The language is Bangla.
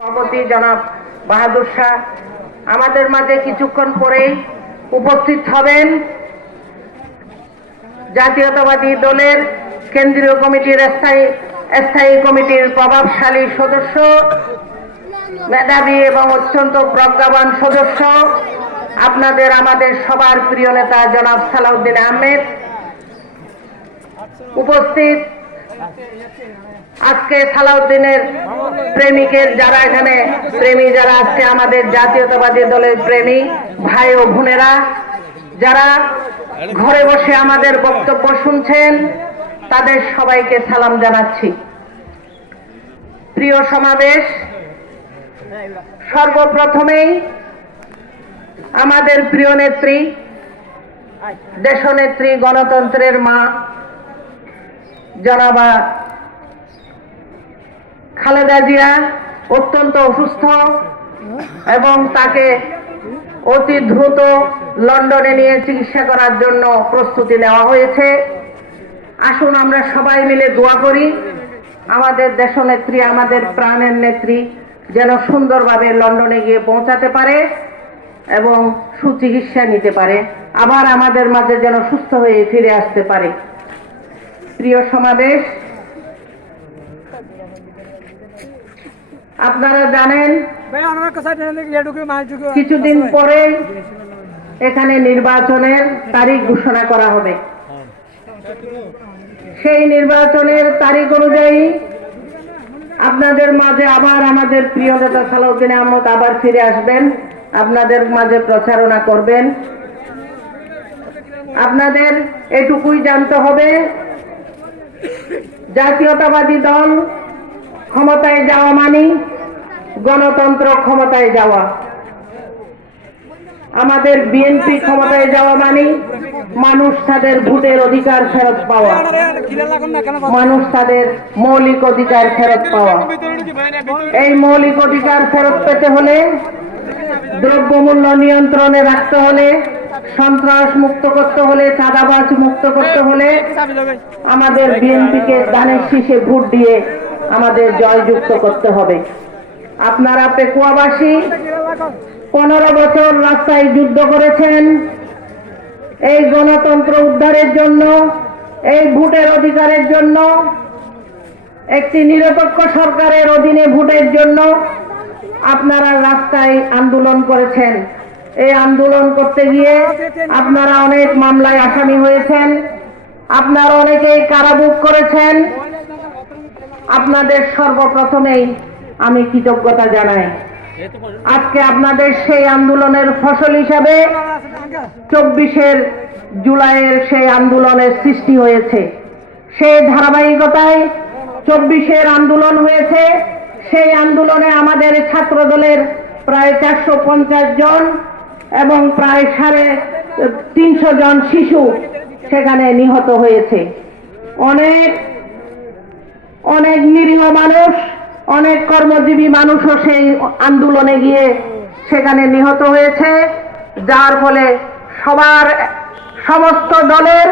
সভাপতি জনাব বাহাদুর শাহ আমাদের মাঝে কিছুক্ষণ পরেই উপস্থিত হবেন। জাতীয়তাবাদী দলের কেন্দ্রীয় কমিটির স্থায়ী কমিটির প্রভাবশালী সদস্য, মেধাবী এবং অত্যন্ত প্রজ্ঞাবান সদস্য, আপনাদের আমাদের সবার প্রিয় নেতা জনাব সালাউদ্দিন আহমেদ উপস্থিত। আজকে সালাউদ্দিনের প্রেমিকের যারা এখানে প্রেমী যারা আজকে আমাদের জাতীয়তাবাদী দলের প্রেমী ভাই ও বোনেরা যারা ঘরে বসে আমাদের বক্তব্য শুনছেন, তাদের সবাইকে সালাম জানাচ্ছি। প্রিয় সমাবেশ, সর্বপ্রথমেই আমাদের প্রিয় নেত্রী, দেশনেত্রী, গণতন্ত্রের মা জনাবা খালেদা জিয়া অত্যন্ত অসুস্থ এবং তাকে অতি দ্রুত লন্ডনে নিয়ে চিকিৎসা করার জন্য প্রস্তুতি নেওয়া হয়েছে। আসুন আমরা সবাই মিলে দোয়া করি আমাদের দেশনেত্রী, আমাদের প্রাণের নেত্রী যেন সুন্দরভাবে লন্ডনে গিয়ে পৌঁছাতে পারে এবং সুচিকিৎসা নিতে পারে, আবার আমাদের মাঝে যেন সুস্থ হয়ে ফিরে আসতে পারে। প্রিয় সমাবেশ, আপনারা জানেন কিছুদিন পরে এখানে নির্বাচনের তারিখ ঘোষণা করা হবে। সেই নির্বাচনের তারিখ অনুযায়ী আপনাদের মাঝে আবার আমাদের প্রিয় নেতা সালাউদ্দিন আহমেদ আবার ফিরে আসবেন, আপনাদের মাঝে প্রচারণা করবেন। আপনাদের এটুকুই জানতে হবে, জাতীয়তাবাদী দল ক্ষমতায় যাওয়া মানে গণতন্ত্র ক্ষমতায় যাওয়া। আমাদের বিএনপি ক্ষমতায় যাওয়া মানে মানুষ তাদের ভোটের অধিকার ফেরত পাওয়া, মানুষ তাদের মৌলিক অধিকার ফেরত পাওয়া। এই মৌলিক অধিকার ফেরত পেতে হলে, দ্রব্যমূল্য নিয়ন্ত্রণে রাখতে হলে, সন্ত্রাস মুক্ত করতে হলে, চাঁদাবাজ মুক্ত করতে হলে আমাদের বিএনপিকে ধানের শীষে ভোট দিয়ে আমাদের জয়যুক্ত করতে হবে। আপনারা পেকুয়াবাসী 15 বছর রাস্তায় যুদ্ধ করেছেন এই গণতন্ত্র উদ্ধারের জন্য, এই ভোটের অধিকারের জন্য, একটি নিরপেক্ষ সরকারের অধীনে ভোটের জন্য আপনারা রাস্তায় আন্দোলন করেছেন। এই আন্দোলন করতে গিয়ে আপনারা অনেক মামলায় আসামি হয়েছেন, আপনারা অনেকেই কারাভোগ করেছেন। আপনাদের সর্বপ্রথমেই আমি কৃতজ্ঞতা জানাই। আজকে আপনাদের সেই আন্দোলনের ফসল হিসাবে 24 জুলাইয়ের সেই আন্দোলনের সৃষ্টি হয়েছে। সেই ধারাবাহিকতায় 24 আন্দোলন হয়েছে। সেই আন্দোলনে আমাদের ছাত্র দলের প্রায় 450 জন এবং প্রায় 350 জন শিশু সেখানে নিহত হয়েছে। অনেক নিরীহ মানুষ, অনেক কর্মজীবী মানুষও সেই আন্দোলনে গিয়ে সেখানে নিহত হয়েছে, যার ফলে সমস্ত দলের